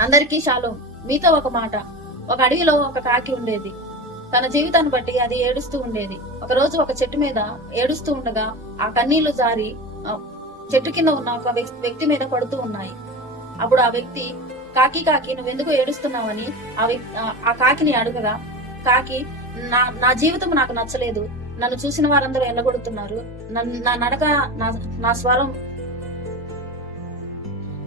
అందరికీ శాలో మీతో ఒక మాట. ఒక అడవిలో ఒక కాకి ఉండేది. తన జీవితాన్ని బట్టి అది ఏడుస్తూ ఉండేది. ఒక రోజు ఒక చెట్టు మీద ఏడుస్తూ ఉండగా ఆ కన్నీళ్ళు జారి చెట్టు కింద ఉన్న ఒక వ్యక్తి మీద పడుతూ ఉన్నాయి. అప్పుడు ఆ వ్యక్తి కాకి కాకి నువ్వెందుకు ఏడుస్తున్నావని? ఆ ఆ- ఆ కాకిని అడుగగా కాకి నా నా జీవితం నాకు నచ్చలేదు. నన్ను చూసిన వారందరూ ఎల్లగొడుతున్నారు నన్ను నా నడక నా నా స్వరం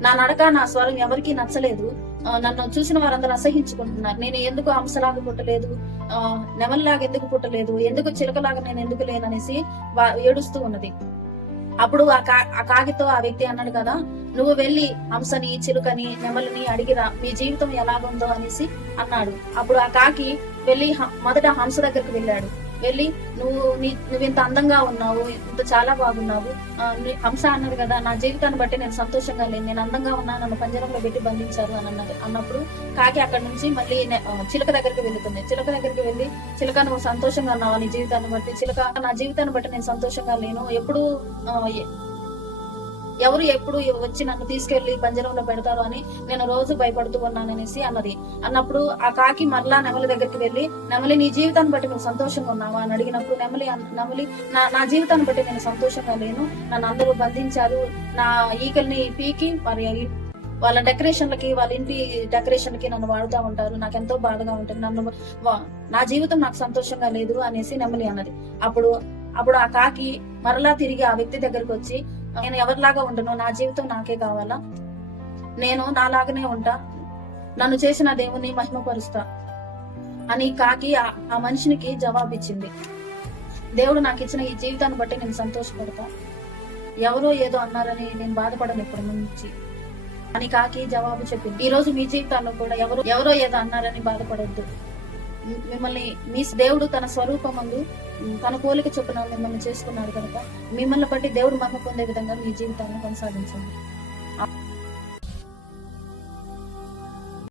నా నడక నా స్వరం ఎవరికీ నచ్చలేదు. నన్ను చూసిన వారందరూ అసహించుకుంటున్నారు నేను ఎందుకు హంసలాగా పుట్టలేదు? ఆ, నెమలిలాగా ఎందుకు పుట్టలేదు? ఎందుకు చిలకలాగా నేను ఎందుకు లేననేసి వా- ఏడుస్తూ ఉన్నది. అప్పుడు ఆ కా ఆ కాకితో ఆ వ్యక్తి అన్నాడు కదా నువ్వు వెళ్ళి హంసని చిలుకని నెమలిని అడిగిరా మీ జీవితం ఎలాగుందో అనేసి అన్నాడు. అప్పుడు ఆ కాకి వెళ్ళి మొదట హంస దగ్గరికి వెళ్ళాడు. వెళ్ళి నువ్వు నీ నువ్వు ఇంత అందంగా ఉన్నావు ఇంత చాలా బాగున్నావు నీ- హంస అన్నారు కదా నా జీవితాన్ని బట్టి నేను సంతోషంగా లేను నేను అందంగా ఉన్నా నన్ను పంజరంలో పెట్టి బంధించారు అని అన్నది. అన్నప్పుడు కాకి అక్కడ నుంచి మళ్ళీ చిలక చిలుక దగ్గరికి వెళ్తుంది. చిలుక దగ్గరికి వెళ్ళి చిలక నువ్వు సంతోషంగా ఉన్నావా నీ జీవితాన్ని బట్టి? చిలుక నా జీవితాన్ని బట్టి నేను సంతోషంగా లేను ఎప్పుడు ఎవరు ఎప్పుడు వచ్చి నన్ను తీసుకెళ్ళి పంజరంలో పెడతారు అని నేను రోజు భయపడుతూ ఉన్నాననేసి అన్నది. అన్నప్పుడు ఆ కాకి మరలా నెమలి దగ్గరికి వెళ్ళి నెమలి నీ జీవితాన్ని బట్టి నువ్వు సంతోషంగా ఉన్నావా? అని అడిగినప్పుడు నెమలి అన్- నెమలి నా నా జీవితాన్ని బట్టి నేను సంతోషంగా లేను. నన్ను అందరూ బంధించారు. నా ఈకల్ని పీకి మరి వాళ్ళ డెకరేషన్లకి వాళ్ళ ఇంటి డెకరేషన్లకి నన్ను వాడుతూ ఉంటారు. నాకు ఎంతో బాధగా ఉంటుంది. నన్ను వా- నా జీవితం నాకు సంతోషంగా లేదు అనేసి నెమలి అన్నది. అప్పుడు అప్పుడు ఆ కాకి మరలా తిరిగి ఆ వ్యక్తి దగ్గరకు వచ్చి నేను ఎవరిలాగా ఉండను నా జీవితం నాకే కావాలా? నేను నాలాగానే ఉంటా. నన్ను చేసిన దేవుని మహిమపరుస్తా అని కాకి ఆ- మనిషినికి మనిషినికి జవాబిచ్చింది. దేవుడు నాకు ఇచ్చిన ఈ జీవితాన్ని బట్టి నేను సంతోషపడతా. ఎవరో ఏదో అన్నారని నేను బాధపడను ఇప్పటి నుంచి అని కాకి జవాబు చెప్పింది. ఈ రోజు మీ జీవితాల్లో కూడా ఎవరు ఎవరో ఏదో అన్నారని బాధపడొద్దు. మిమ్మల్ని మీ దేవుడు తన స్వరూపమందు తన పోలిక చొప్పున మిమ్మల్ని చేసుకున్నాడు కనుక మిమ్మల్ని బట్టి దేవుడు మహిమ పొందే విధంగా మీ జీవితాన్ని కొనసాగించండి.